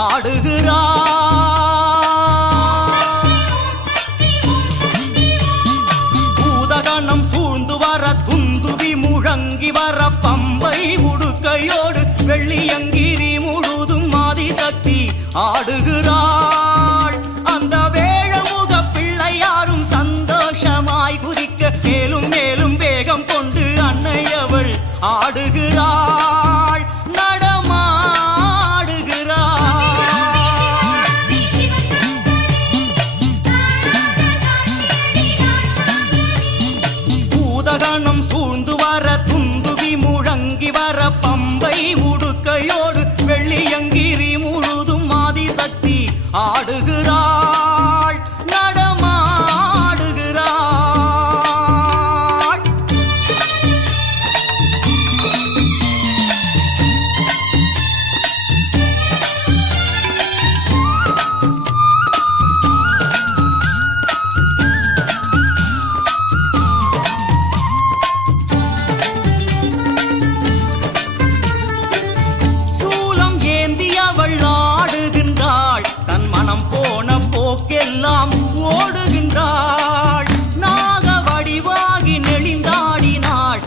ஆடுகிறாள். பூதகணம் சூழ்ந்து வர துந்துவி முழங்கி வர பம்பை உடுக்கையோடு வெள்ளியங்கிரி முழுதும் ஆதிசக்தி ஆடுகிறாள். அந்த வேழமுக பிள்ளையாரும் சந்தோஷமாய் குதிக்க மேலும் மேலும் வேகம் கொண்டு அன்னையவள் ஆடுகிறாள், நடமாடுகிறாள். பூதகணம் சூழ்ந்து வர துந்துவி முழங்கி வர பம்பை உடுக்கையோடு வெள்ளியங்கிரி முழுதும் ஆதிசக்தி ஆடுகிறாள், நடமாடுகிறாள். சூலம் ஏந்தியவள் ஆடுகின்றாள், தன் மனம் போன போக்கெல்லாம் ஓடுகின்றாள். நாக வடிவாகி நெளிந்தாடினாள்,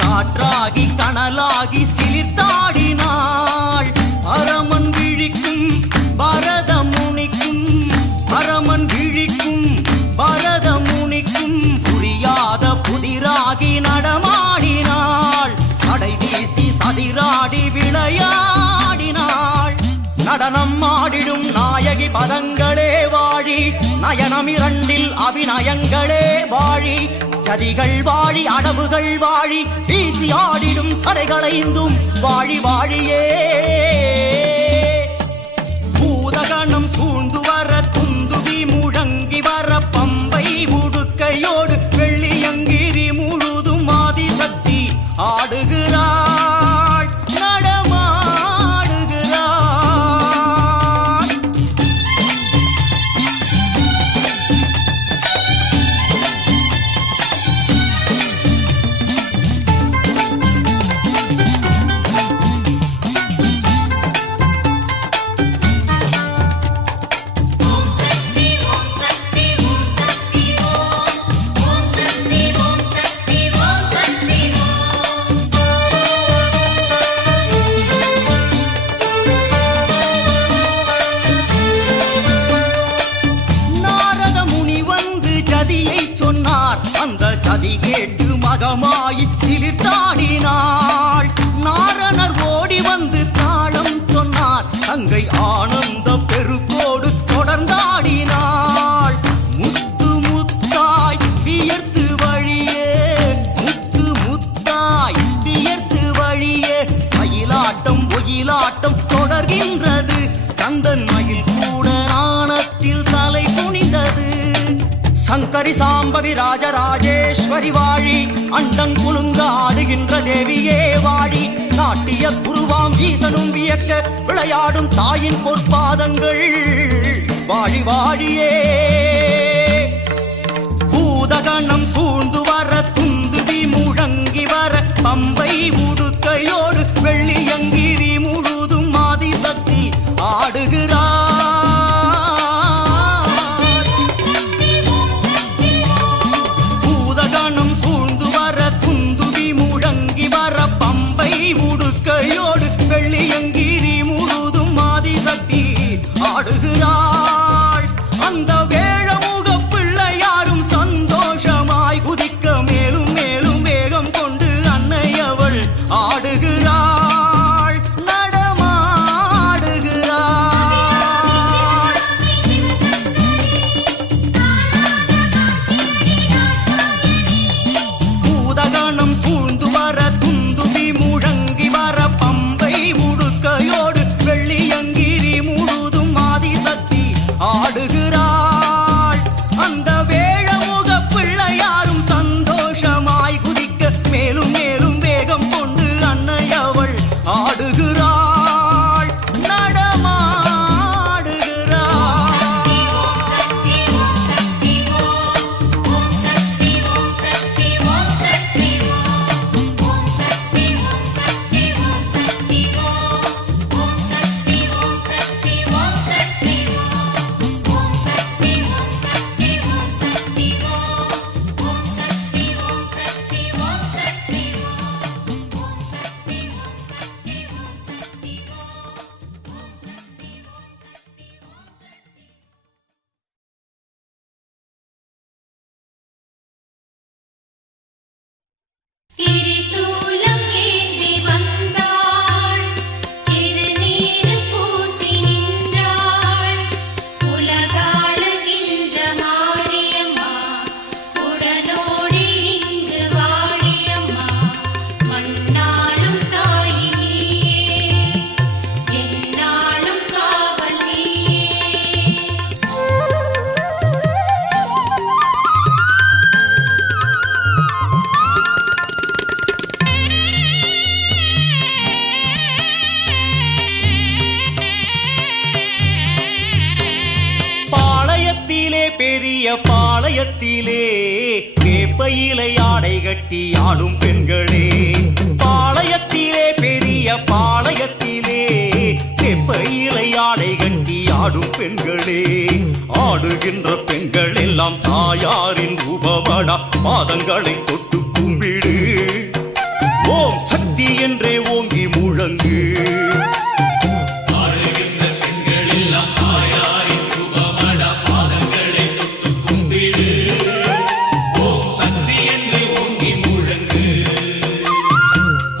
காற்றாகி கனலாகி சிலிர்த்தாடினாள். பரமன் விழிக்கும் பரத முனிக்கும், பரமன் விழிக்கும் பரத முனிக்கும் புரியாத புதிராகி நடமாடினாள். சடை வீசி சதிராடி விளையாடினாள். நடனம் ஆடிடும் நாயகி பதங்களே வாழி, நயனம் இரண்டில் அபிநயங்களே வாழி. சதிகள் வாழி அடவுகள் வாழி, வீசி ஆடிடும் சடைகளைந்தும் வாழி வாழியே. பூதகணம் சூழ்ந்து வர துந்துவி முழங்கி வர பம்பை உடுக்கையோடு வெள்ளியங்கிரி முழுதும் ஆதிசக்தி ஆடுகிறாள், நடமாடுகிறாள். நாரத முனி வந்து ஜதியை சொன்னார், அந்த ஜதி கேட்டு மகமாயி சிலிர்த்தாடினாள். நாரணர் ஓடி வந்து தாளம் சொன்னார், தங்கை ஆனந்த பெருக்கோடு தொடர்ந்தாடினாள். முத்து முத்தாய் வியர்த்து வழியே, முத்து முத்தாய் வியர்த்து வழியே. மயிலாட்டம் ஒயிலாட்டம் தொடர்கின்றது, கந்தன் மயில் கூட நாணத்தில் தலை குனிந்தது. சங்கரி சாம்பவி ராஜராஜேஸ்வரி வாழி, அண்டன் குலுங்க ஆடுகின்ற தேவியே வாழி. நாட்டிய குருவாம் ஈசனும் வியக்க விளையாடும் தாயின் பொற்பாதங்கள் வாழி வாழியே. பூதகணம் சூழ்ந்து வர துந்துவி முழங்கி வர பம்பை உடுக்கையோடு வெள்ளியங்கிரி முழுதும் ஆதிசக்தி ஆடுகிறாள். பூதகணம் சூழ்ந்து வர துந்துவி முழங்கி வர பம்பை உடுக்கையோடு வெள்ளியங்கிரி முழுதும் ஆதிசக்தி ஆடுகிறாள். அந்த வேழமுக பிள்ளையாரும் சந்தோஷமாய் குதிக்க மேலும் மேலும் வேகம் கொண்டு அன்னையவள் ஆடுகிறாள், பெரிய பாளையத்திலே வேப்பையிலை ஆடை கட்டி ஆடும் பெண்களே. பாளையத்திலே பெரிய பாளையத்திலே வேப்பையிலை ஆடை கட்டி ஆடும் பெண்களே. ஆடுகின்ற பெண்கள் எல்லாம் தாயாரின் ரூபவடா, பாதங்களை தொட்டு கும்பிடு. ஓம் சக்தி என்றே ஓங்கி முழங்கு.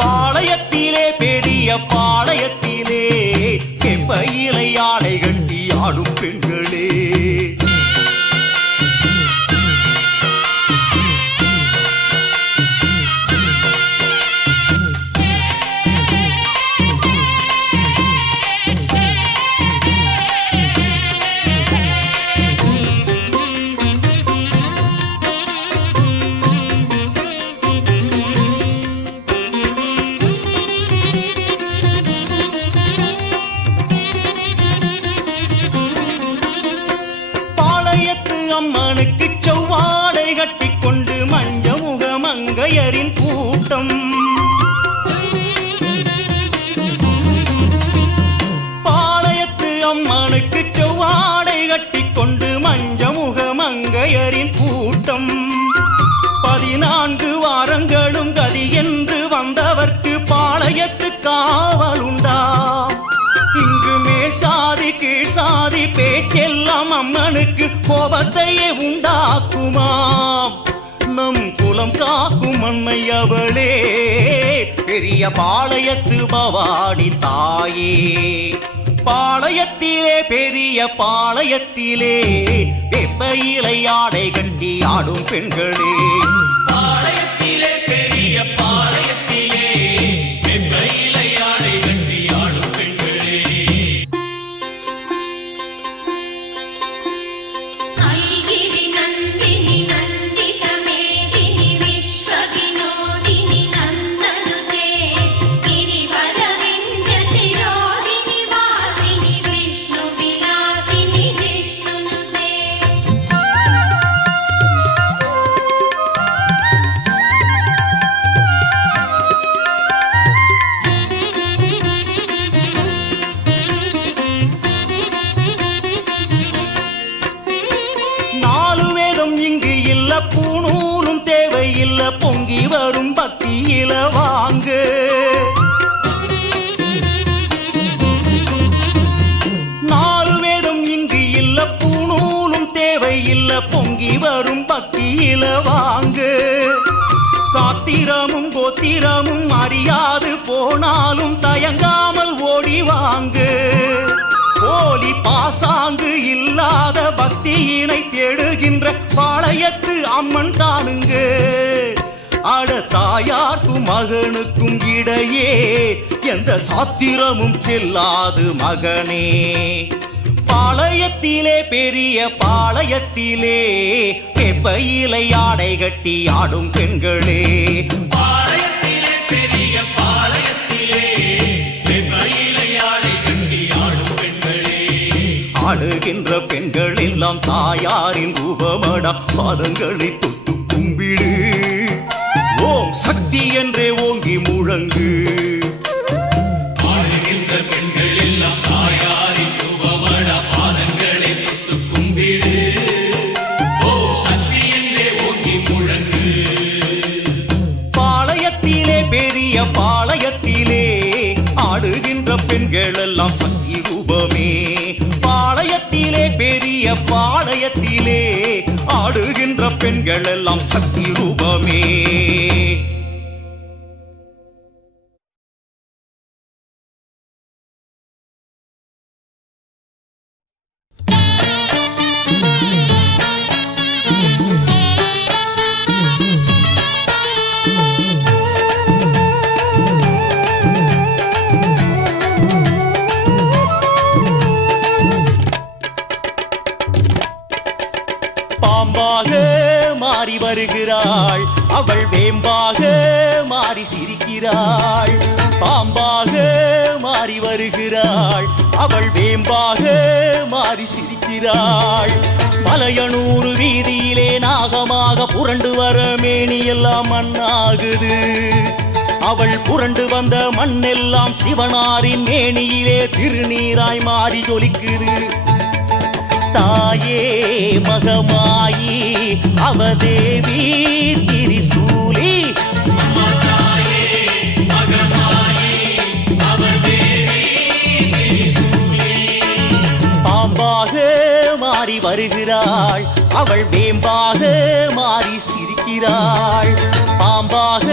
பாளையத்திலே வெப்பையிலை ஆடை கட்டி ஆடும் பெண்களே. அம்மனுக்கு செவ்வாடை கட்டிக்கொண்டு மஞ்சமுக மங்கையரின் கூட்டம். பாளையத்து அம்மனுக்கு செவ்வாடை கட்டிக்கொண்டு மஞ்சமுக மங்கையரின் கூட்டம். 14 வாரங்களும் கதி என்று வந்தவர்க்கு பாளையத்து காவலுண்டா. இங்கு மேல் சாதி கீழ் சாதி பேச்செல்லாம் அம்மனுக்கு கோபத்தையே உண்டாக்குமாம். நம் குலம் காக்கும் அன்னை அவளே, பெரிய பாளையத்து பவானி தாயே. பாளையத்திலே பெரிய பாளையத்திலே வெப்பையிலை ஆடை கட்டி ஆடும் பெண்களே. பாளையத்திலே பெரிய பாளையத்திலே வெப்பையிலை ஆடை கட்டி ஆடும் பெண்களே. பூணூலும் தேவையில்லை, பொங்கி வரும் பக்தியில வாங்க. நாலு வேதம் இங்கு இல்ல, பூணூலும் தேவையில்லை, பொங்கி வரும் பக்தியில வாங்க. சாத்திரமும் கோத்திரமும் அறியாது போனாலும் தயங்காமல் ஓடி வாங்க. போலி பாசாங்கு இல்லாத பக்தியினை தேடுகின்ற பாளையத்து அம்மன் தானுங்க. அட தாயார்க்கும் மகனுக்கும் இடையே எந்த சாத்திரமும் செல்லாது மகனே. பாளையத்திலே பெரிய பாளையத்திலே வெப்பையிலை ஆடை கட்டி ஆடும் பெண்களே. பாளையத்திலே பெரிய பாளையத்திலே வெப்பையிலை ஆடை கட்டி ஆடும் பெண்களே. ஆடுகின்ற பெண்கள் எல்லாம் தாயாரின் ரூபமடா, பாதங்களை தொட்டு கும்பிடு. ஓம் சக்தி என்றே ஓங்கி முழங்கு. ஆடுகின்ற பெண்கள் எல்லாம் தாயாரின் ரூபமடா, பாதங்களை தொட்டு கும்பிடு. ஓம் சக்தி என்றே ஓங்கி முழங்கு. பாளையத்திலே பெரிய பாளையத்திலே ஆடுகின்ற பெண்கள் எல்லாம் சக்தி ரூபமே. பாளையத்திலே பெரிய பாளையத்திலே ஆடுகின்ற பெண்கள் எல்லாம் சக்தி ரூபமே. பாம்பாக மாறி வருகிறாள் அவள் வேம்பாக மாறி சிரிக்கிறாள், பாம்பாக மாறி வருகிறாள். அவள் வேம்பாக மாறி சிரிக்கிறாள். மலையனூர் வீதியிலே நாகமாக புரண்டு வர மேனி எல்லாம் மண்ணாகுது. அவள் புரண்டு வந்த மண்ணெல்லாம் சிவனாரின் மேனியிலே திருநீராய் மாறி ஜொலிக்குது. தாயே மகமாயி அவதேவி திரிசூலி, பாம்பாக மாறி வருகிறாள். அவள் வேம்பாக மாறி சிரிக்கிறாள், பாம்பாக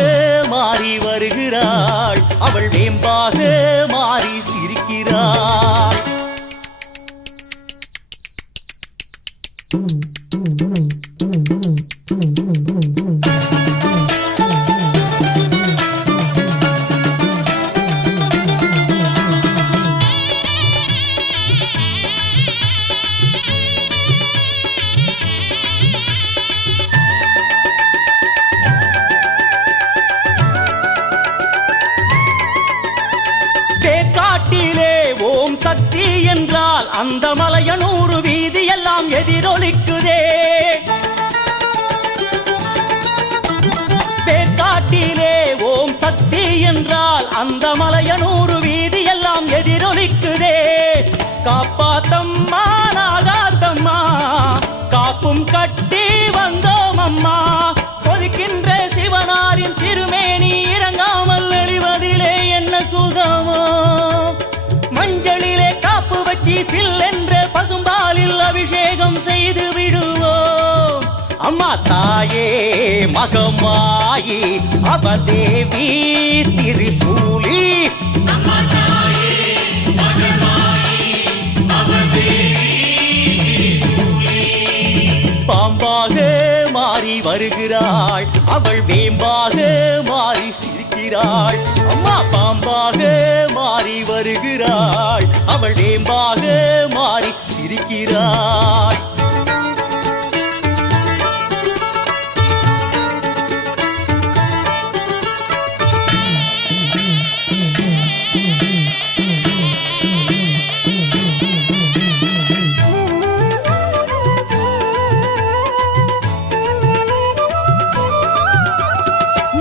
மாறி வருகிறாள். அவள் வேம்பாக மாறி சிரிக்கிறாள். ஓம் சக்தி என்றால் அந்த மலையனூர் வீதி எல்லாம் எதிரொலிக்குதே. பேர்காட்டிலே ஓம் சக்தி என்றால் அந்த மலையனூர் வீதி எல்லாம் எதிரொலிக்குதே. காப்பாத்தம்மா நாகாத்தம்மா, காப்பும் கட்டி வந்தோம் அம்மா. கொதிக்கின்ற சிவனாரின் திருமேனி இறங்காமல் நெளிவதிலே என்ன சுகமோ. மஞ்சளிலே காப்பு வச்சி சில்லென்ற பசும்பாலில் அபிஷேகம் செய்து விடுவோம். அம்மா தாயே மகமாயி அவதேவி திரிசூலி, பாம்பாக மாறி வருகிறாள். அவள் வேம்பாக மாறி சிரிக்கிறாள். அம்மா பாம்பாக மாறி வருகிறாள். அவள் வேம்பாக மாறி சிரிக்கிறாள்.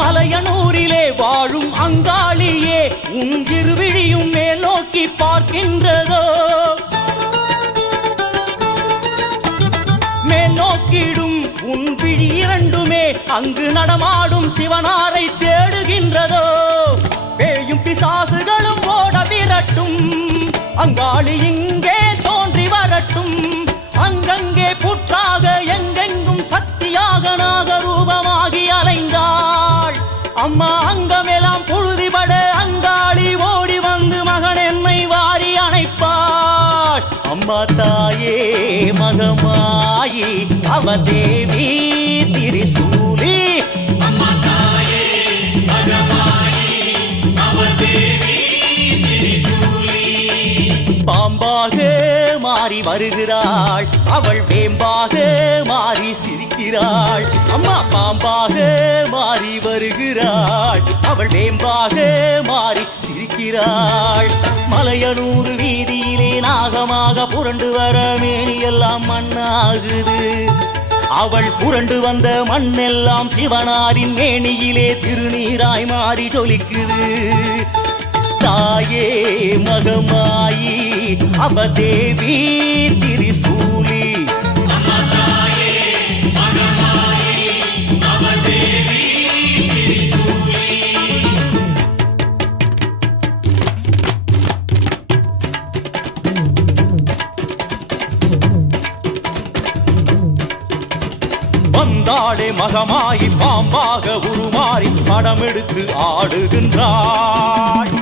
மலையனூரிலே வாழும் அங்காளியே, உன் திருவிழியும் மேல் நோக்கி பார்க்கின்றதோ. மேல் நோக்கிடும் உன் விழி இரண்டுமே அங்கு நடமாடும் சிவனாரை தேடுகின்றதோ. பேயும் பிசாசுகளும் ஓட விரட்டும், அங்காளி இங்கே தோன்றி வரட்டும். அங்கங்கே புற்றாக எங்கெங்கும் சக்தியாக நாகரூபமாகி அலைந்தாள். அம்மா அங்கமெல்லாம் புழுதிபட அங்காளி ஓடி வந்து மகன் என்னை வாரி அணைப்பாள். அம்மா தாயே மகமாயி அவதேவி திரிசூலி, பாம்பாக மாறி வருகிறாள். அவள் வேம்பாக மாறி சிரிக்கிறாள். அம்மா பாம்பாக மாறி வருகிறாள். அவள் வேம்பாக மாறி சிரிக்கிறாள். மலையனூர் வீதியிலே நாகமாக புரண்டு வர மேனி எல்லாம் மண்ணாகுது. அவள் புரண்டு வந்த மண்ணெல்லாம் சிவனாரின் மேனியிலே திருநீராய் மாறி ஜொலிக்குது. தாயே மகமாயி அவதேவி திரிசூலி, வந்தாளே மகமாயி பாம்பாக உருமாறி படம் எடுத்து ஆடுகின்றாள்.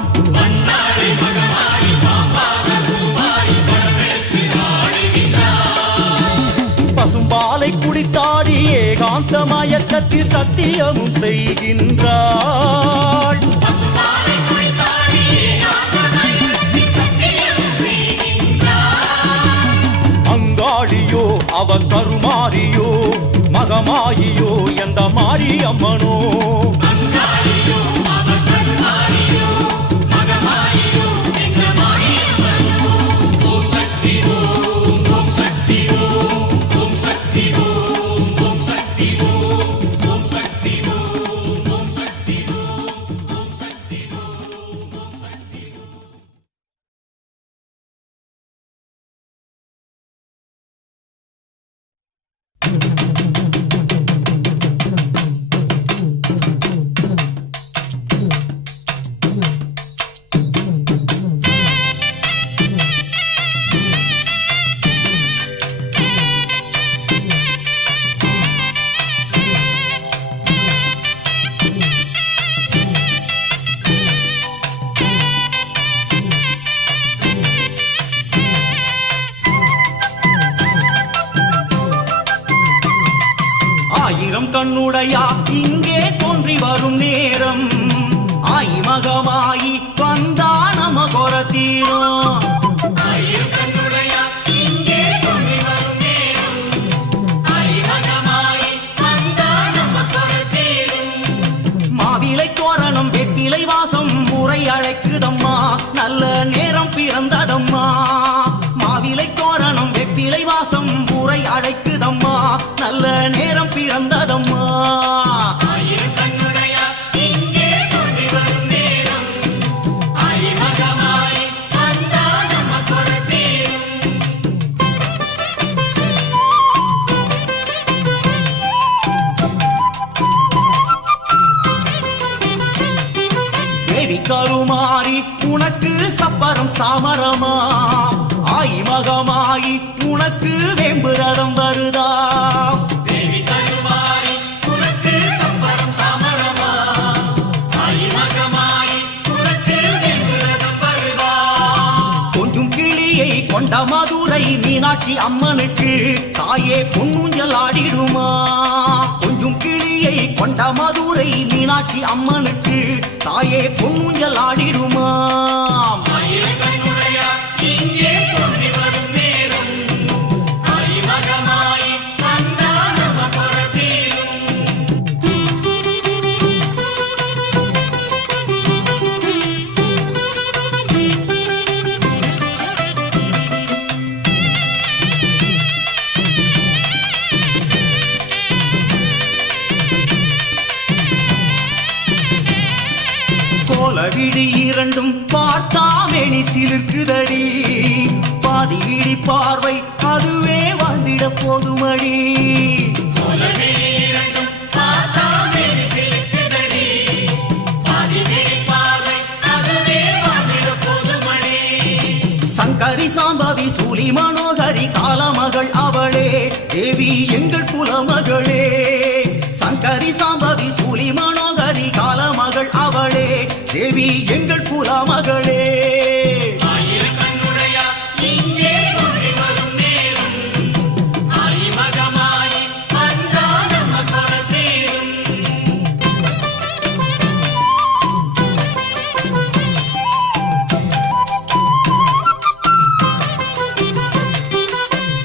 பசும்பாலை குடித்தாடி ஏகாந்த மயக்கத்தில் சத்தியமும் செய்கின்றாள். அங்காளியோ அவ கருமாரியோ மகமாயியோ எந்த மாறி அம்மனோ ஆயிரம் கண்ணுடையா இங்கே தோன்றி வரும் நேரம் ஆயி மகமாயி வந்தா நம கொர தீரும் மாவிலை தோரணம் வெற்றிலை வாசம் முறை அழைக்குதம்மா நல்ல நேரம் பிறந்ததம்மா மாவிலை தோரணம் வெற்றிலை வாசம் முறை அழைக்குதம்மா நல்ல நேரம் பிறந்ததம்மா தேவி கருமாறி உனக்கு சப்பரம் சாமரமா ஆயி மகமாயி உனக்கு வேம்புரதம் வருதா தேவி கருமாறி உனக்கு சப்பரம் சாமரமா ஆயி மகமாயி உனக்கு வேம்புரதம் வருதா கொஞ்சம் கிளியை கொண்ட மதுரை மீனாட்சி அம்மனுக்கு தாயே பொன்னூஞ்சல் ஆடிடுமா கொஞ்சம் கிளியை கொண்ட மதுரை மீனாட்சி அம்மனுக்கு தாயே பொன்னூஞ்சல் ஆடிடுமா விழி இரண்டும் பார்த்தாமேனி சிலிர்க்குதடி பாதி விழி பார்வை அதுவே வாழ்ந்திட போதுமடி சங்கரி சாம்பவி சூலி மனோகரி காலமகள் அவளே தேவி எங்கள் குலமகளே சங்கரி சாம்பவி சூலி மனோகரி காலமகள் அவளே தேவி எங்கள் குலமகளே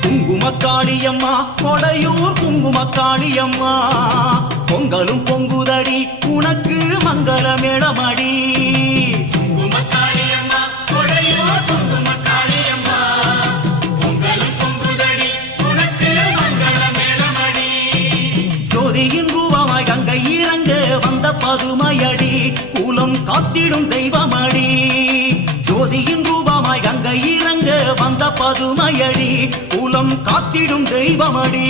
குங்குமக்காளியம்மா கொடையூர் குங்குமக்காளியம்மா பொங்கலும் பொங்குதடி உனக்கு மங்கள மேளமடி ஜோதியின் ரூபமாய் கங்கை இறங்க வந்த பதுமையடி குலம் காத்திடும் தெய்வமடி ஜோதியின் ரூபமாய் கங்கை இறங்க வந்த பதுமையடி குலம் காத்திடும் தெய்வமடி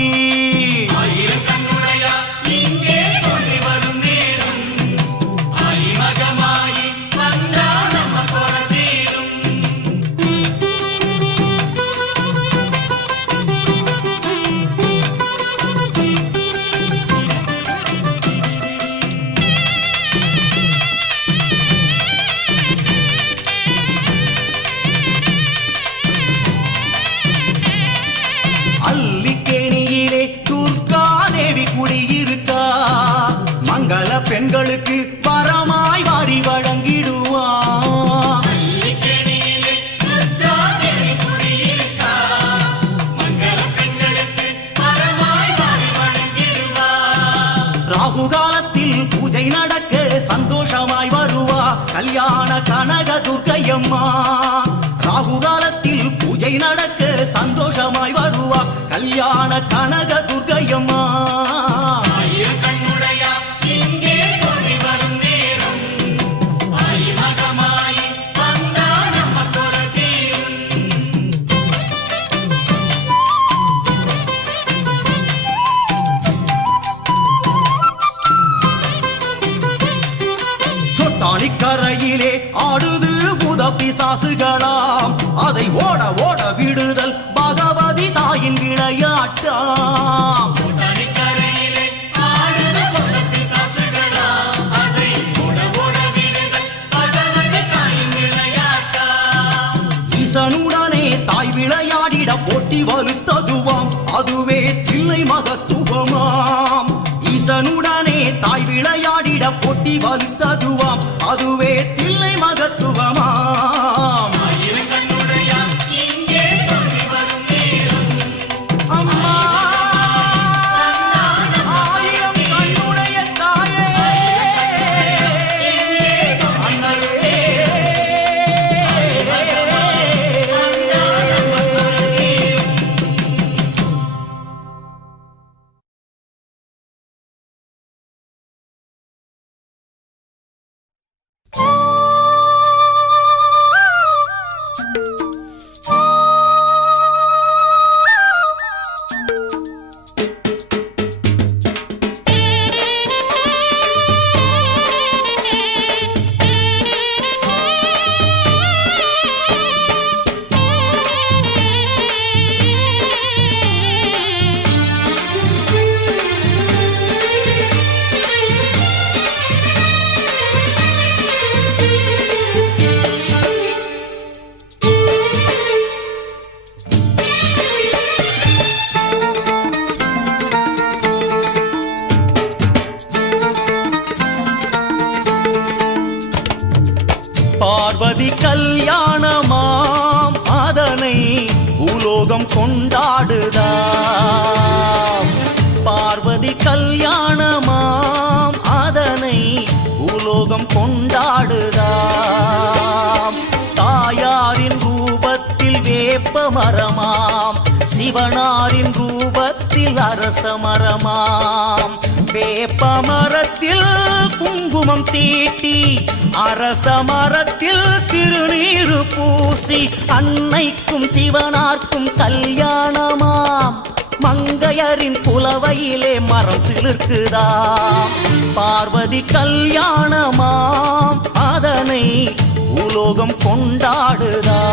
பூஜை நடக்க சந்தோஷமாய் வருவா கல்யாண கனக துர்க்கையம்மா. ஆயிரம் கண்ணுடையா இங்கே தோன்றி வரும் நேரம் ஆயி மகமாயி வந்தா நம்ம குறை தீரும். சொட்டானிக்கரையிலே ஆடுது பூத பிசாசுகளாம் அதை ஓட ஓட விடுதல் பகவதி தாயின் விளையாட்டாம். கரையிலே ஆடுது போத பிசாசுகளா அதை ஓட ஓட விடுதல் பகவதி தாயின் விளையாட்டா. ஈசனுடனே தாய் விளையாடிட போட்டி வலுத்ததுவாம் அதுவே தில்லை மகத்துவமாம். ஈசனுடனே தாய் விளையாடிட போட்டி வலுத்ததுவாம் அதுவே தில்லை மகத்துவமாம். ஆயிரம் கண்ணுடையா இங்கே தோன்றி வரும் நேரம் அம்மா ஆயிரம் கண்ணுடைய தாயே அன்னையே. பார்வதி கல்யாணமாம் அதனை பூலோகம் கொண்டாடுதாம். பார்வதி கல்யாணமாம் அதனை பூலோகம் கொண்டாடுதாம். தாயாரின் ரூபத்தில் வேப்ப மரமாம் சிவனாரின் ரூபத்தில் அரச மரமாம். வேப்ப மரத்தில் குங்குமம் தீட்டி அரச மரத்தில் திருநீரு பூசி அன்னைக்கும் சிவனார்க்கும் கல்யாணமாம். மங்கையரின் புலவையிலே மரம் சிலிர்க்குதாம். பார்வதி கல்யாணமாம் அதனை பூலோகம் கொண்டாடுதாம்.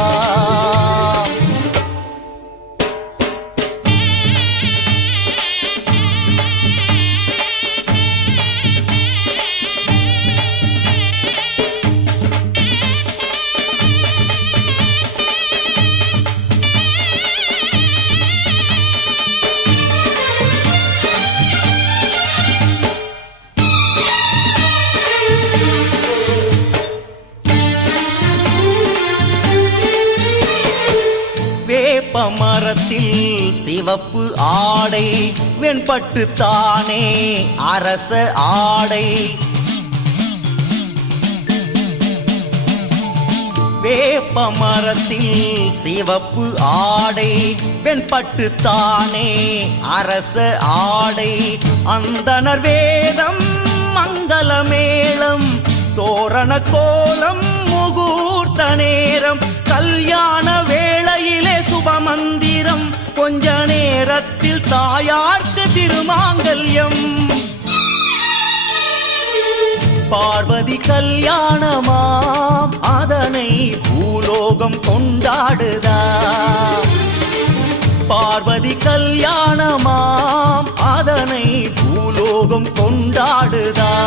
வேப்ப மரத்தில் சிவப்பு ஆடை வெண்பட்டு தானே அரச ஆடை. வேப்ப மரத்தில் சிவப்பு ஆடை வெண்பட்டு தானே அரச ஆடை. அந்தனர் வேதம் மங்கள மேளம் தோரண கோலம் முகூர்த்த நேரம் கல்யாண வேளையிலே சுபமந்திரம் கொஞ்ச நேரத்தில் தாயார்க்கு திருமாங்கல்யம். பார்வதி கல்யாணமாம் அதனை பூலோகம் கொண்டாடுதாம். பார்வதி கல்யாணமாம் அதனை பூலோகம் கொண்டாடுதாம்.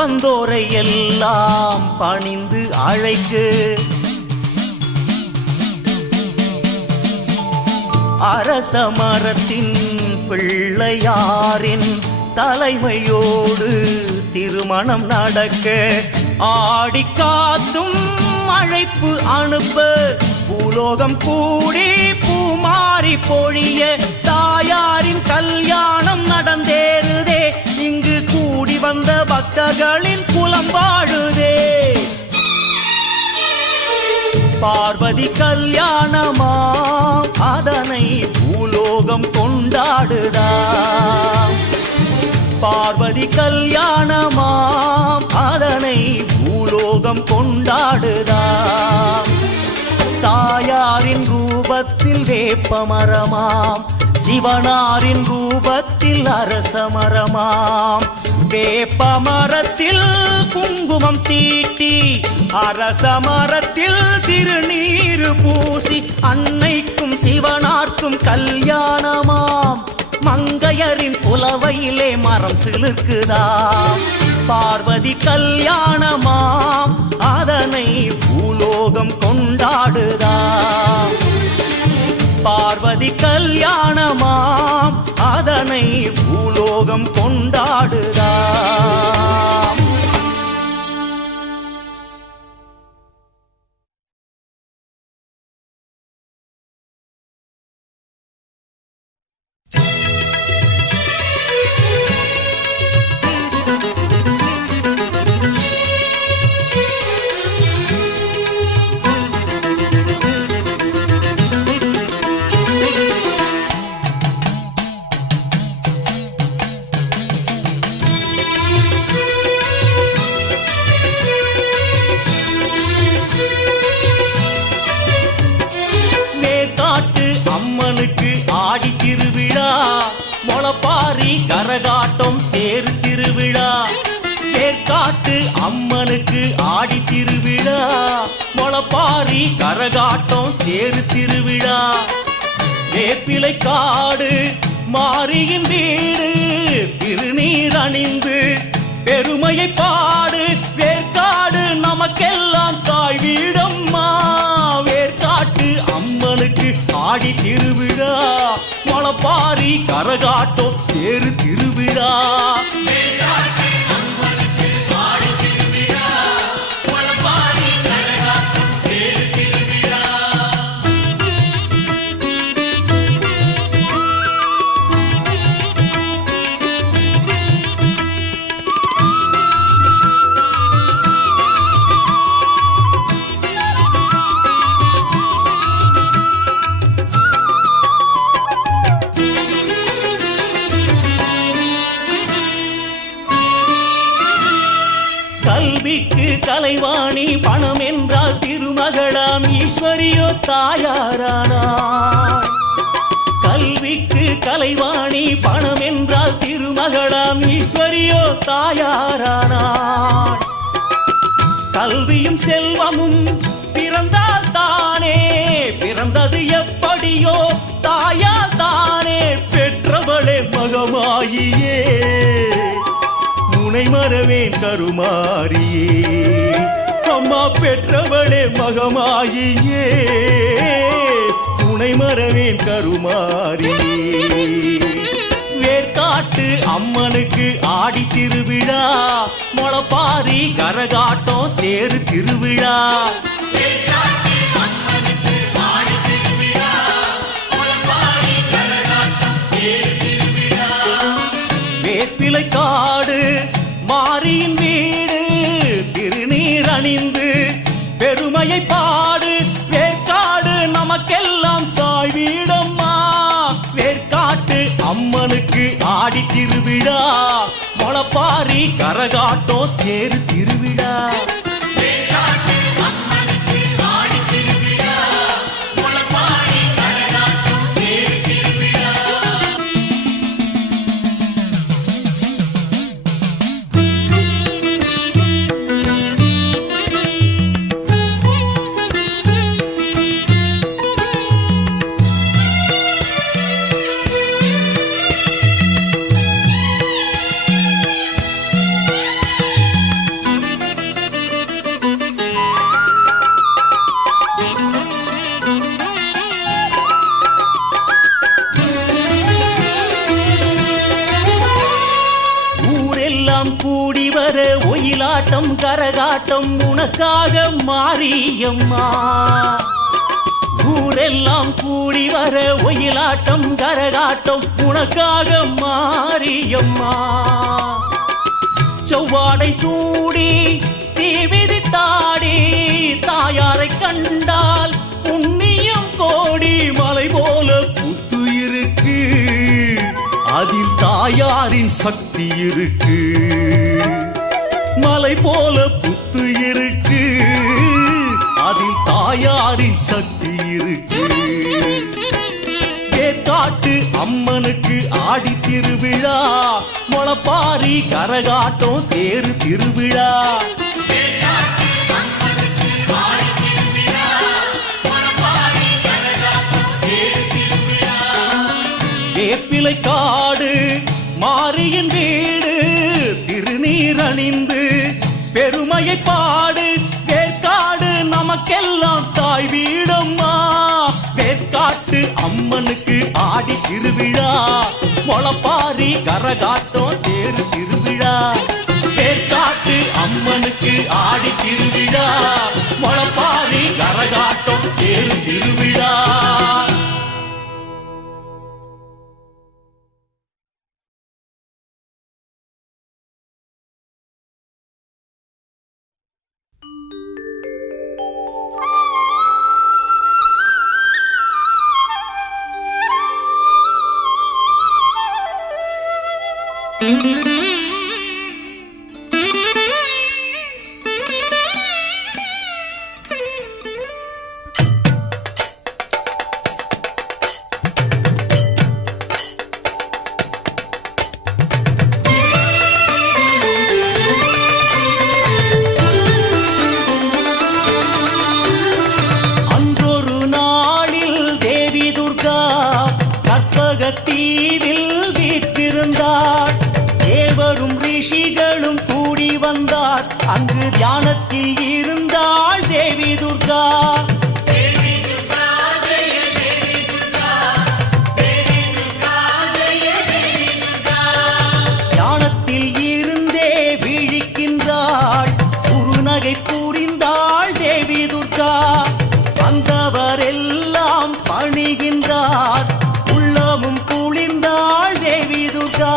வந்தோரை எல்லாம் பணிந்து அழைக்கு. அரச மரத்தின் பிள்ளையாரின் தலைமையோடு திருமணம் நடக்க ஆடி காத்தும் அழைப்பு அனுப்ப பூலோகம் கூடி பூமாரி பொழிய தாயாரின் கல்யாணம் நடந்தேறுதே. இங்கு கூடி வந்த பக்தர்களின் குலம் வாழுதே. பார்வதி கல்யாணமாம் அதனை பூலோகம் கொண்டாடுதாம். பார்வதி கல்யாணமாம் அதனை பூலோகம் கொண்டாடுதாம். தாயாரின் ரூபத்தில் வேப்பமரமாம், சிவனாரின் ரூபத்தில் அரசமரமாம். வேப்பமரத்தில் குங்குமம் தீட்டி அரசமரத்தில் திருநீரு பூசி அன்னைக்கும் சிவனார்க்கும் கல்யாணமாம். மங்கையரின் புலவையிலே மரம் சிலுக்குதாம். பார்வதி கல்யாணமாம் அதனை பூலோகம் கொண்டாடுதாம். பார்வதி கல்யாணமாம் அதனை பூலோகம் கொண்டாடுதாம். ஆடி திருவிழா மொளப்பாரி கரகாட்டம் தேர் திருவிழா. ஏற்காட்டு அம்மனுக்கு ஆடி திருவிழா மொளப்பாரி கரகாட்டம் தேர் திருவிழா. வேப்பிலை காடு மாரியின் வீடு திருநீர் அணிந்து பெருமையை பாடு. வேற்காடு நமக்கெல்லாம் தாய் வீடம்மா. வேற்காட்டு அம்மனுக்கு ஆடி திருவிழா மொளப்பாரி கரகாட்டம் தேர் திருவிழா. கல்விக்கு கலைவாணி பணம் என்றால் திருமகளாம் ஈஸ்வரியோ தாயாரானாள். கல்விக்கு கலைவாணி பணம் என்றால் திருமகளாம் ஈஸ்வரியோ தாயாரானாள். கல்வியும் செல்வமும் பிறந்தால் தானே பிறந்தது எப்படியோ தாயால் தானே. பெற்றவளே மகமாயியே முனை மறவேன் கருமாரியே. அம்மா பெற்றவளே மகமாயியே துணை மறவேன் கருமாரியே. வேற்காட்டு அம்மனுக்கு ஆடி திருவிழா மொளப்பாரி கரகாட்டம் தேர் திருவிழா. வேப்பிலை காடு மாரியின் வீடு திருநீர் அணிந்து பெருமையை பாடு. வேற்காடு நமக்கெல்லாம் தாய் வீடம்மா. வேற்காட்டு அம்மனுக்கு ஆடி திருவிழா மொளப்பாரி கரகாட்டம் தேர் திருவிழா. கரகாட்டம் உனக்காக மாரியம்மா. ஊரெல்லாம் கூடி வர ஒயிலாட்டம் கரகாட்டம் உனக்காக மாரியம்மா. செவ்வாடை சூடி தீவிதித்தாடி தாயாரை கண்டால் புண்ணியம் கோடி. மலை போல புத்து இருக்கு அதில் தாயாரின் சக்தி இருக்கு. மலை போல புத்து இருக்கு அதில் தாயாரின் சக்தி இருக்கு. ஏற்காட்டு அம்மனுக்கு ஆடி திருவிழா, முளப்பாரி கரகாட்டம் தேரு திருவிழா. வேப்பிலை காடு மாரியின் வீடு திருநீர் அணிந்து பெருமையை பாடு. வேற்காடு நமக்கெல்லாம் தாய் வீடம்மா. வேற்காட்டு அம்மனுக்கு ஆடி திருவிழா, முளப்பாரி கரகாட்டம் தேரு திருவிழா. வேற்காட்டு அம்மனுக்கு ஆடி திருவிழா, முளப்பாரி கரகாட்டம் தேரு திருவிழா. தீவில் வீற்றிருந்தார். தேவரும் ரிஷிகளும் கூடி வந்தார். அங்கு தியானத்தில் இருந்தாள் தேவி துர்கா. தியானத்தில் இருந்தே விழிக்கின்றாள். குறுநகை புரிந்தாள் தேவி துர்கா. வந்தவரெல்லாம் பணிகின்றார். உள்ளமும் குளிர்ந்தாள் தேவி துர்கா.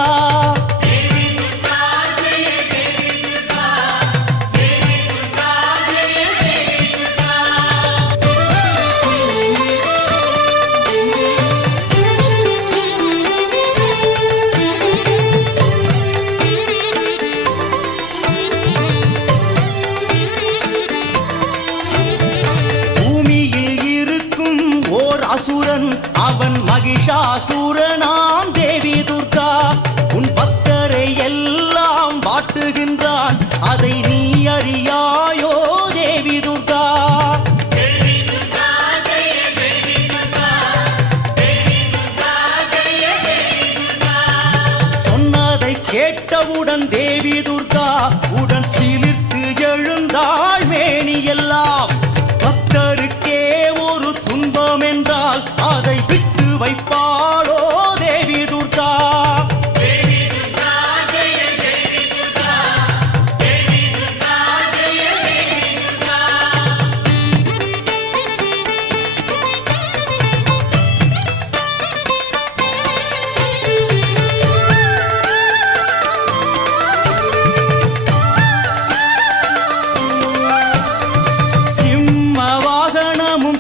அசுரன் அவன் மகிஷாசுரனாம் தேவி துர்கா. உன் பக்தரை எல்லாம் வாட்டுகின்றான். அதை நீ அறியாயோ தேவி துர்கா. சொன்னதை கேட்டவுடன் தேவி துர்கா உடன் சிலிர்த்து எழுந்தாள். மேனியெல்லாம் பக்தருக்கே ஒரு துன்பம் என்றால் அதை விட்டு வைப்பாளோ தேவி துர்கா.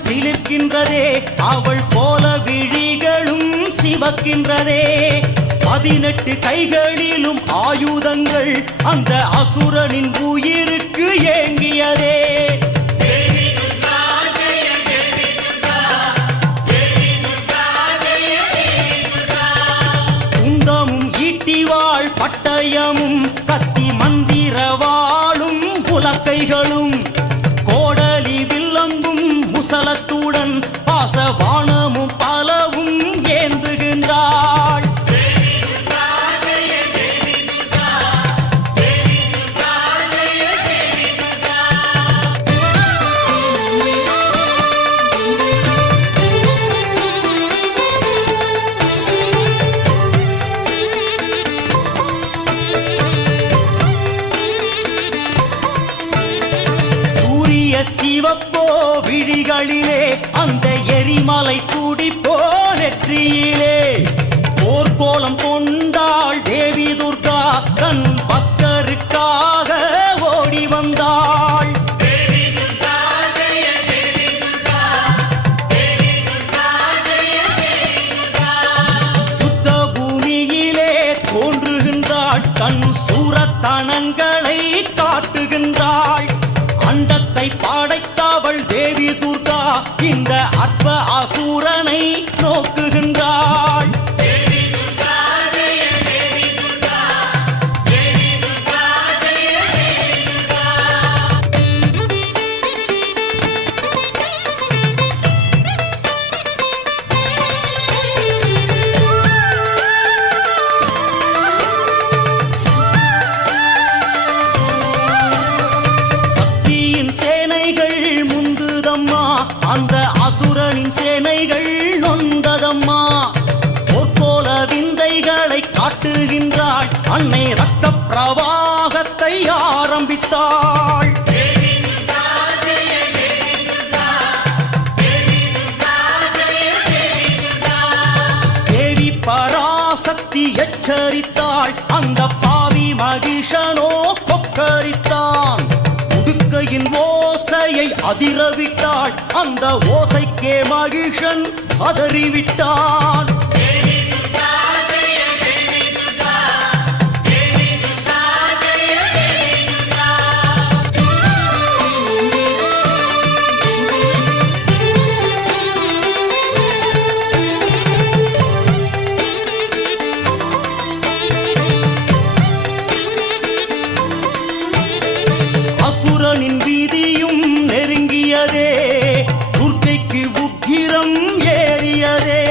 சிலிர்க்கின்றதே அவள் போல விழிகளும் சிவக்கின்றதே. 18 கைகளிலும் ஆயுதங்கள் அந்த அசுரனின் உயிருக்கு ஏங்கியதே. குந்தமும் ஈட்டிவாள் பட்டயமும் கத்தி மந்திரவாளும் புலக்கைகளும் கோடலி வில்லம்பும் முசலத்துடன் பாசவானமும் பலவும் ஏந்துகின்றாள். சிவப்போ விழிகளிலே அந்த எரிமலை துடிப்போ நெற்றியிலே போர்க்கோலம் கொண்டாள் தேவி துர்கா தன் பக்தருக்காக ஓடி வந்தாள். தேவி துர்கா ஜெய தேவி துர்கா தேவி துர்கா ஜெய தேவி துர்கா யுத்த பூமியிலே தோன்றுகின்றாள் தன் சூரத்தனங்களை காட்டுகின்றாள். அண்டத்தை படைத்தவள் தேவி துர்கா இந்த அற்ப அசூரனை நோக்குகின்றாள். தேவி துர்கா ஜெய தேவி துர்கா தேவி துர்கா ஜெய தேவி துர்கா சக்தியின் சேனைகள் முந்துதம்மா அந்த அசுரனின் சேனைகள் நொந்ததம்மா. போர்க்கோல விந்தைகளை காட்டுகின்றாள் அன்னை ரத்த பிரவாகத்தை ஆரம்பித்தாள். தேவி துர்கா ஜெய தேவி துர்கா தேவி துர்கா ஜெய தேவி துர்கா தேவி பராசக்தி எச்சரித்தாள் அந்த பாவி மகிஷனோ கொக்கரித்தான். உடுக்கையின் ஓசையை அதிரவிட்டாள் அந்த ஓசைக்கே மகிஷன் அதறிவிட்டான். தேவி துர்கா ஜெய தேவி துர்கா தேவி துர்கா ஜெய தேவி துர்கா அசுரனின் வீதியும் நெருங்கியதே துர்க்கைக்கு உக்கிரம் ஏறியதே.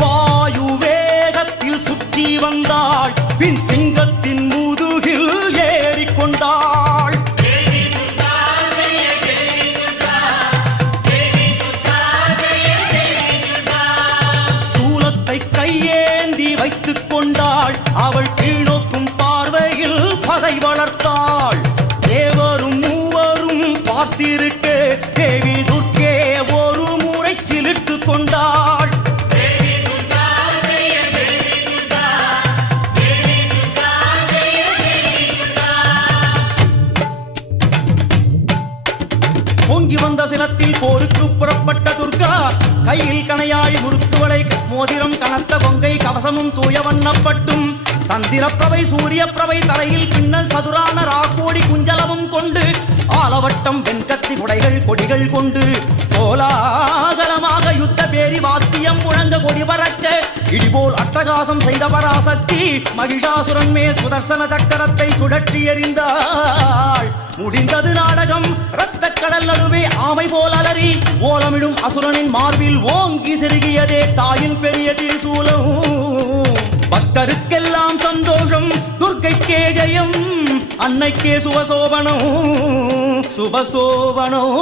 வாயு வேகத்தில் சுற்றி வந்தாள் பின் சிங்கத்தின் முதுகில் ஏறிக்கொண்டாள். தேவி துர்கா ஜெய தேவி துர்கா தேவி துர்கா ஜெய தேவி துர்கா சூலத்தை கையேந்தி வைத்துக் கொண்டாள் அவள் கீழ்நோக்கும் பார்வையில் பகை வளர்த்தாள். தேவரும் மூவரும் பார்த்திருக்க தேவி துர்க்கே ஒரு முறை சிலிர்த்து கொண்டாள். தேவி துர்கா ஜெய தேவி துர்கா தேவி துர்கா ஜெய தேவி துர்கா பொங்கி வந்த சினத்தில் போருக்கு புறப்பட்ட துர்கா கையில் கணையாய் முறுக்குவளை மோதிரம் கனத்த கொங்கை கவசமும் தூய வண்ணப்பட்டும் சந்திரப்பிரபை சூரிய பிரபை தலையில் பின்னல் சதுரான ராக்கோடி குஞ்சலமும் கொண்டு ஆலவட்டம் வெண்கத்தி குடைகள் கொடிகள் கொண்டு கோலாகலமாக யுத்த பேரி வாத்தியம் முழங்க கொடி பறக்க இடிபோல் அட்டகாசம் செய்த பராசக்தி மகிஷாசுரன் மேல் சுதர்சன சக்கரத்தை சுழற்றி எறிந்தாள். முடிந்தது நாடகம். இரத்த கடல் நடுவே ஆமை போல் அலறி ஓலமிடும் அசுரனின் மார்பில் ஓங்கி செருகியதே தாயின் பெரிய திரிசூலம். பக்தருக்கெல்லாம் சந்தோஷம் துர்க்கைக்கே ஜெயம் அன்னைக்கே சுபசோபனம் சுபசோபனம்.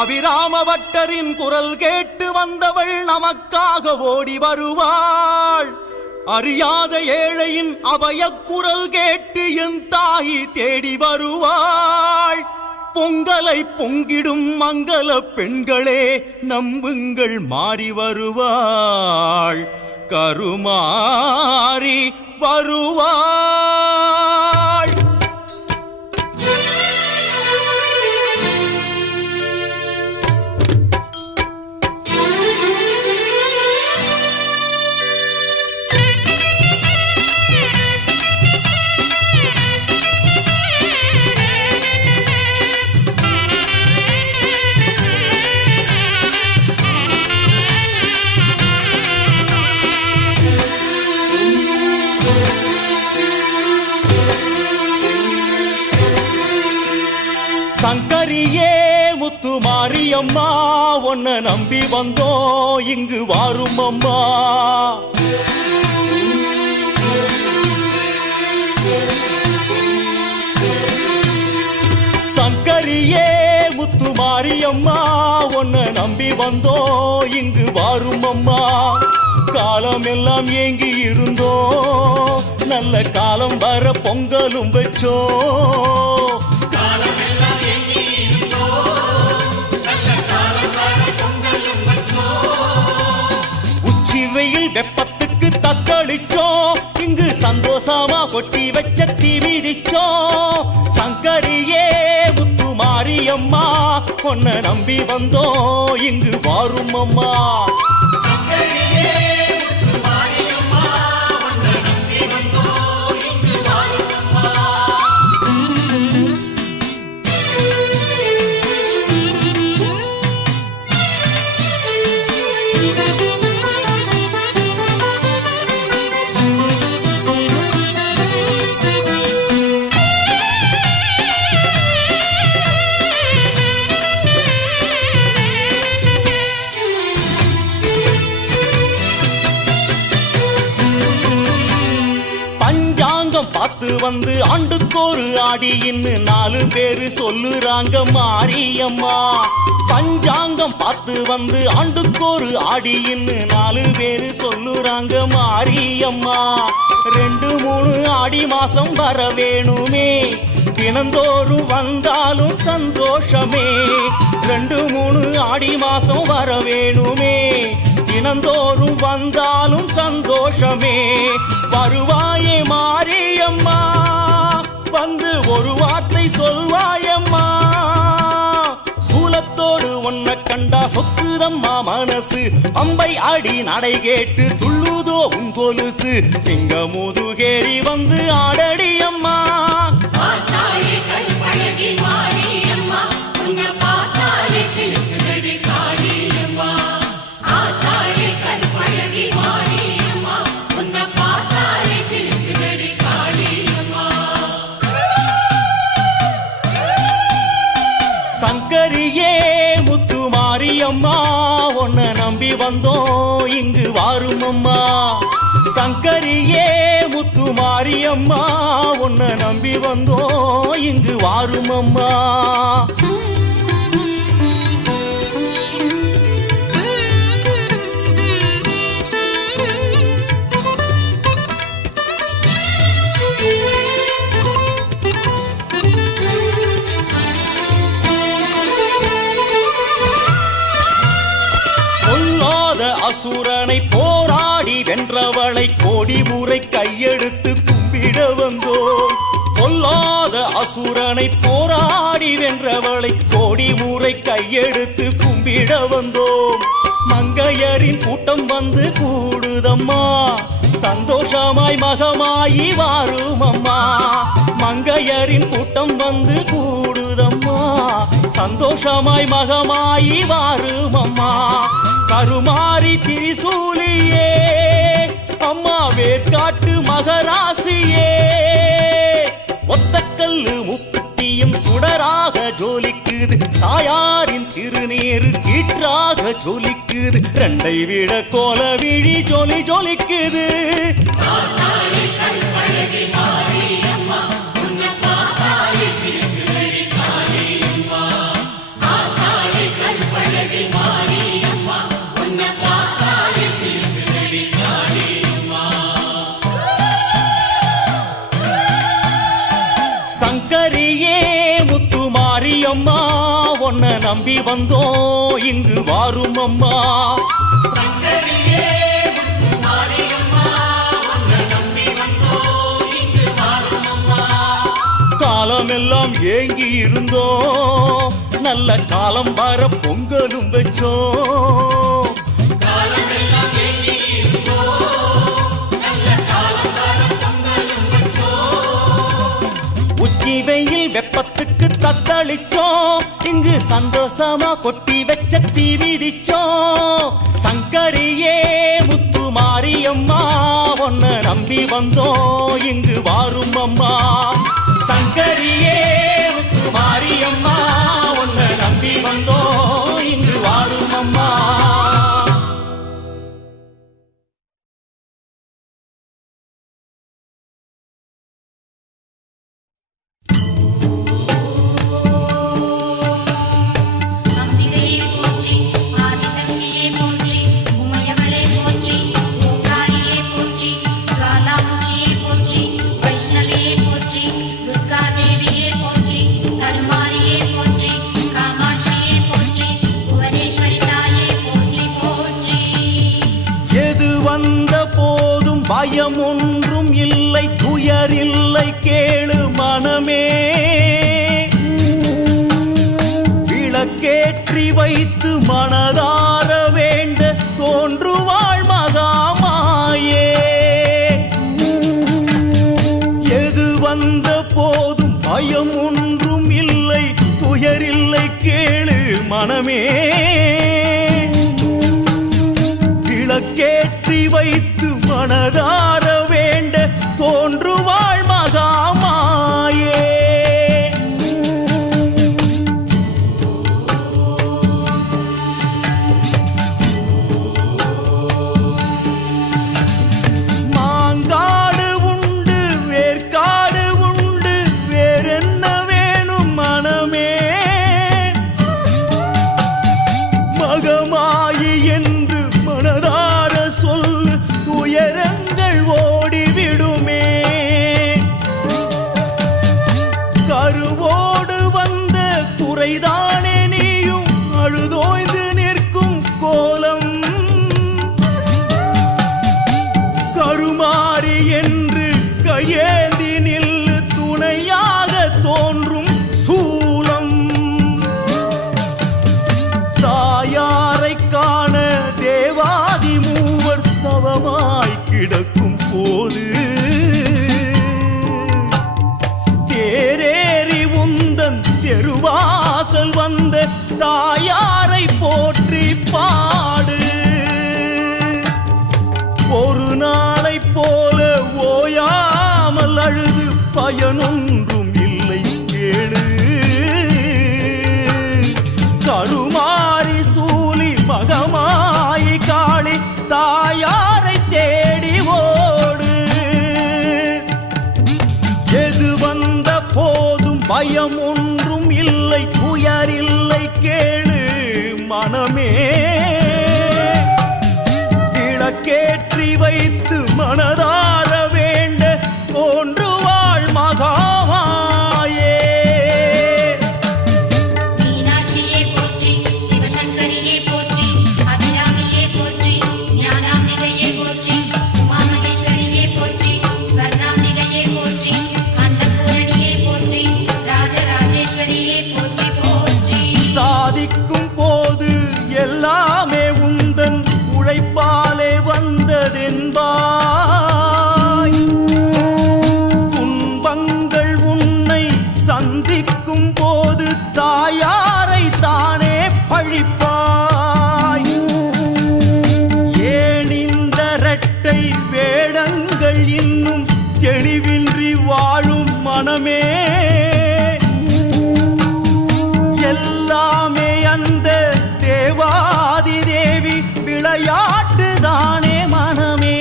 அபிராம பட்டரின் குரல் கேட்டு வந்தவள் நமக்காக ஓடி வருவாள். அறியாத ஏழையின் அபயக் குரல் கேட்டு என் தாய் தேடி வருவாள். பொங்கலை பொங்கிடும் மங்கள பெண்களே நம்புங்கள் மாறி வருவாள். கருமாறி வருவாள். மாரியம்மா உன்னை நம்பி வந்தோம் இங்கு வாரும் அம்மா. சங்கரியே முத்து மாரியம்மா உன்னை நம்பி வந்தோம் இங்கு வாரும் அம்மா. காலம் எல்லாம் ஏங்கி இருந்தோம் நல்ல காலம் வர பொங்கலும் வச்சோம். உச்சி வெயில் வெப்பத்துக்கு தத்தளிச்சோம் இங்கு சந்தோஷமா கொட்டி வச்ச தீ மிதிச்சோம். சங்கரியே முத்து மாரியம்மா உன்னை நம்பி வந்தோம் இங்கு வாரும் அம்மா. பார்த்து வந்து ஆண்டுக்கோரு ஆடின்னு 4 பேரு சொல்லுறாங்க மாரியம்மா. பஞ்சாங்கம் பார்த்து வந்து ஆண்டுக்கோரு ஆடின்னு 4 பேரு சொல்லுறாங்க மாரியம்மா. 2-3 ஆடி மாசம் வர வேணுமே தினந்தோறும் வந்தாலும் சந்தோஷமே. 2-3 ஆடி மாசம் வர வேணுமே தினந்தோறும் வந்தாலும் சந்தோஷமே. வருவாயே மாரியம்மா வந்து ஒரு வார்த்தை சொல்வாயம்மா. சூலத்தோடு உன்னை கண்டா சொக்குதம்மா மனசு. அம்பை அடி நடை கேட்டு துள்ளுதோ உன் கொலுசு. சிங்கமுதுகேறி வந்து ஆடடியம்மா. சங்கரியே முத்து மாரியம்மா உன்னை நம்பி வந்தோம் இங்கு வாரும் அம்மா. சங்கரியே முத்து மாரியம்மா உன்னை நம்பி வந்தோம் இங்கு வாரும் அம்மா. அசுரனை போராடி வென்றவளை கோடி முறை கையெடுத்து கும்பிட வந்தோம். பொல்லாத அசுரனை போராடி வென்றவளை கோடி முறை கையெடுத்து கும்பிட வந்தோம். மங்கையரின் கூட்டம் வந்து கூடுதம்மா சந்தோஷமாய் மகமாயி வாரும் அம்மா. மங்கையரின் கூட்டம் வந்து கூடுதம்மா சந்தோஷமாய் மகமாயி வாரும் அம்மா. கருமாரி திரிசூலியே அம்மா வேற்காட்டு மகராசியே. ஒத்தக்கல்லு முக்குத்தியும் சுடராக ஜோலிக்குது. தாயாரின் திருநீரு கீற்றாக ஜொலிக்குது. 2 விட கோல விழி ஜொலி ஜொலிக்குது. சங்கரியே முத்து மாரியம்மா உன்னை நம்பி வந்தோம் இங்கு வாரும் அம்மா. சங்கரியே முத்து மாரியம்மா உன்னை நம்பி வந்தோம் இங்கு வாரும் அம்மா. காலமெல்லாம் ஏங்கி இருந்தோம் நல்ல காலம் வர பொங்கலும் வச்சோம். வெயில் வெப்பத்துக்கு தத்தளிச்சோம் இங்கு சந்தோஷமா கொட்டி வச்ச தீ மிதிச்சோம். சங்கரியே முத்து மாரியம்மா உன்னை நம்பி வந்தோம் இங்கு வாரும் அம்மா. சங்கரியே முத்து மாரியம்மா உன்னை நம்பி வந்தோம் பயம் ஒன்றும் இல்லை துயரில்லை கேளு மனமே விளக்கேற்றி வைத்து மனதார வேண்ட தோன்றுவாள் மகாமாயே எது வந்த போதும் பயம் ஒன்றும் இல்லை துயரில்லை கேளு மனமே விளக்கேற்றி வைத்து மனதார வேண்ட தோன்றுவாள் மகாமாயே மாங்காடு உண்டு வேர்க்காடு உண்டு வேறென்ன வேணும் மனமே மகமாயி என்று மனதார சொல்லு துயரங்கள் ஓடிவிடுமே கருவோடு வந்த குறைதானே நீயும் அழுதோய்ந்து நிற்கும் கோலம் கருமாறி என்று கையேந்தி நில்லு துணையாக தோன்றும் சூலம் தாயாரை காண தேவாதி மூவர் தவமாய் கிடக்கும் போது தேரேறி உந்தன் தெருவாசல் வந்த தாயாரை போற்றி பாடு ஒரு நாளை போல ஓயாமல் அழுது பயனொன்றும் இல்லை கேளு கருமாரி சூலி மகமாயி காளி தாயாரை தேடி ஓடு எது வந்த போதும் பயம் ஒன்றும் இல்லை துயரில்லை கேளு மனமே விளக்கேற்றி வைத்து மனதார வேண்ட தோன்றுவாள் மகாமாயே மீனாட்சியே போற்றி சிவசங்கரியே போற்றி அபிராமியே போற்றி ஞானாம்பிகையே போற்றி உமாமகேஸ்வரியே போற்றி ஸ்வர்ணாம்பிகையே போற்றி அன்னபூரணியே போற்றி ராஜராஜேஸ்வரியே போற்றி போற்றி சாதிக்கும் போது எல்லாமே உந்தன் உழைப்பாலே வந்ததென்பாய் துன்பங்கள் உன்னை சந்திக்கும் போது தாயாரை தானே பழிப்பாய் ஏன் இந்த இரட்டை வேடங்கள் இன்னும் தெளிவின்றி வாழும் மனமே எல்லாமே அந்த தேவாதி தேவி விளையாட்டு தானே மனமே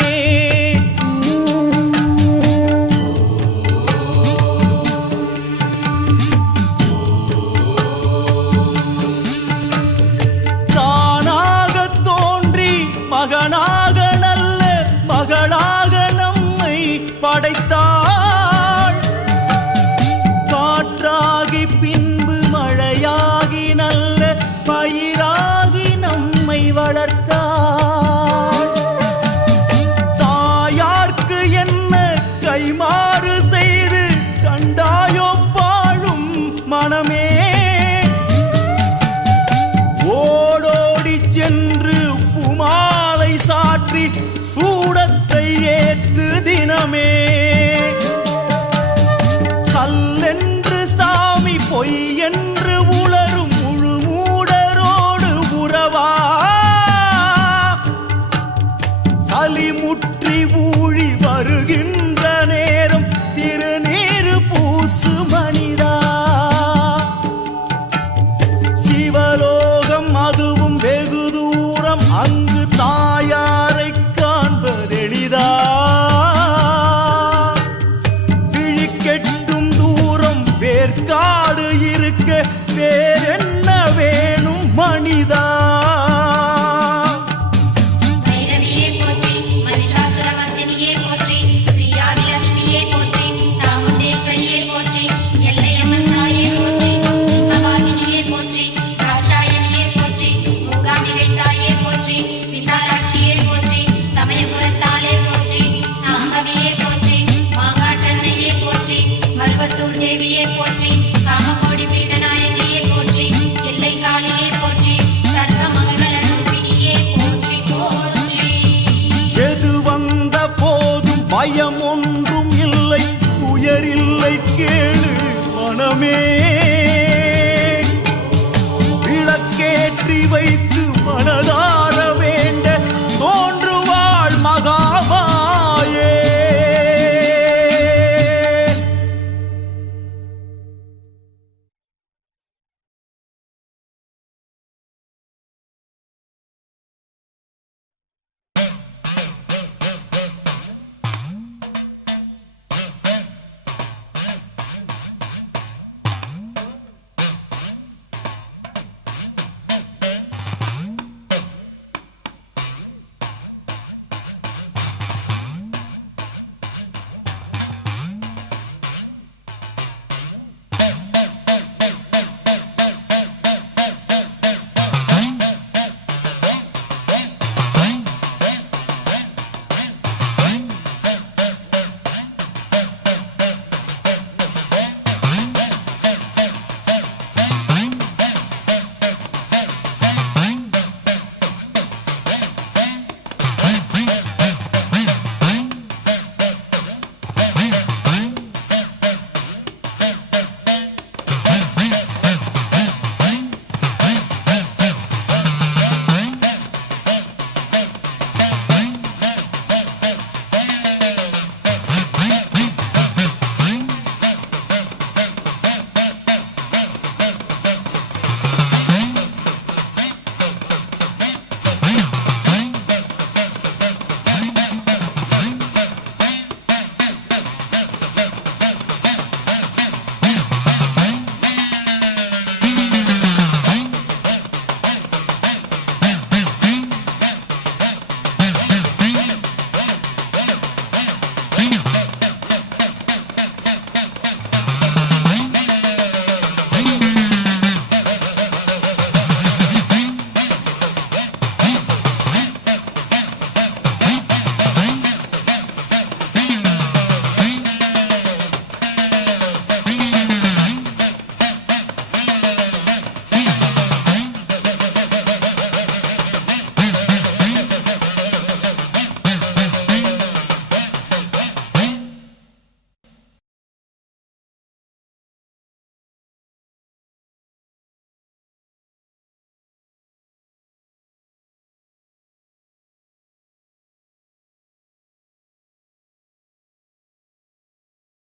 தானாக தோன்றி மகனாக நல்ல மகளாக நம்மை படைத்தாள் காற்றாகி பின்பு மழையாகி நல்ல பயிராகி நம்மை வளர்த்தாள் தாயார்க்கு என்ன கைமாறு செய்து கண்டாயோ பாழும் மனமே ஓடோடி சென்று புமாலை சாற்றி சூடத்தை ஏத்து தினமே கல்லென்று சாமி பொய் என்று உளரும் முழு மூடரோடு உறவா அலிமுற்றி ஊழி வருகின்ற நேரம் திருநீறு பூசு மனிதா சிவலோகம் அதுவும் வெகு தூரம் அங்கு தாயாரை காண்பதெளிதா விழிக்கெட்டும் தூரம் வேர்க்காடு இருக்க வேறென்ன வேணும் மனிதா